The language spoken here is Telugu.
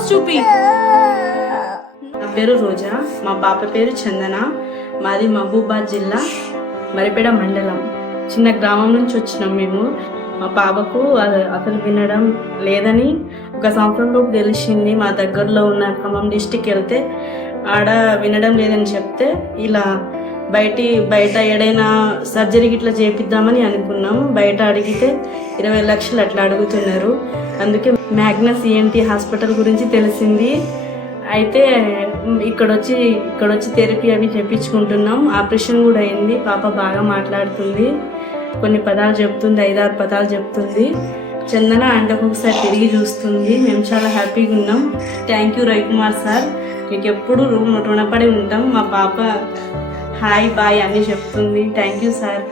నోస్ చూపి. నా పేరు రోజా, మా పాప పేరు చందన. మాది మహబూబాద్ జిల్లా మరిపేడ మండలం. చిన్న గ్రామం నుంచి వచ్చినాం మేము. మా పాపకు అసలు వినడం లేదని ఒక సంవత్సరంలోపు తెలిసింది. మా దగ్గరలో ఉన్న ఖమ్మం డిస్టిక్ వెళ్తే ఆడ వినడం లేదని చెప్తే ఇలా బయట ఏడైనా సర్జరీ ఇట్లా చేపిద్దామని అనుకున్నాం. బయట అడిగితే 20 లక్షలు అట్లా అడుగుతున్నారు. అందుకే మ్యాగ్నస్ ఈఎన్టీ హాస్పిటల్ గురించి తెలిసింది. అయితే ఇక్కడ వచ్చి థెరపీ అవి చేయించుకుంటున్నాం. ఆపరేషన్ కూడా అయింది. పాప బాగా మాట్లాడుతుంది, కొన్ని పదాలు చెప్తుంది, 5-6 పదాలు చెప్తుంది. చందన అంటే ఒకసారి తిరిగి చూస్తుంది. మేము చాలా హ్యాపీగా ఉన్నాం. థ్యాంక్ యూ రవికుమార్ సార్, మీకు ఎప్పుడు రుణపడి ఉంటాం. మా పాప హాయ్ బాయ్ అన్నీ చెప్తుంది. Thank you sir.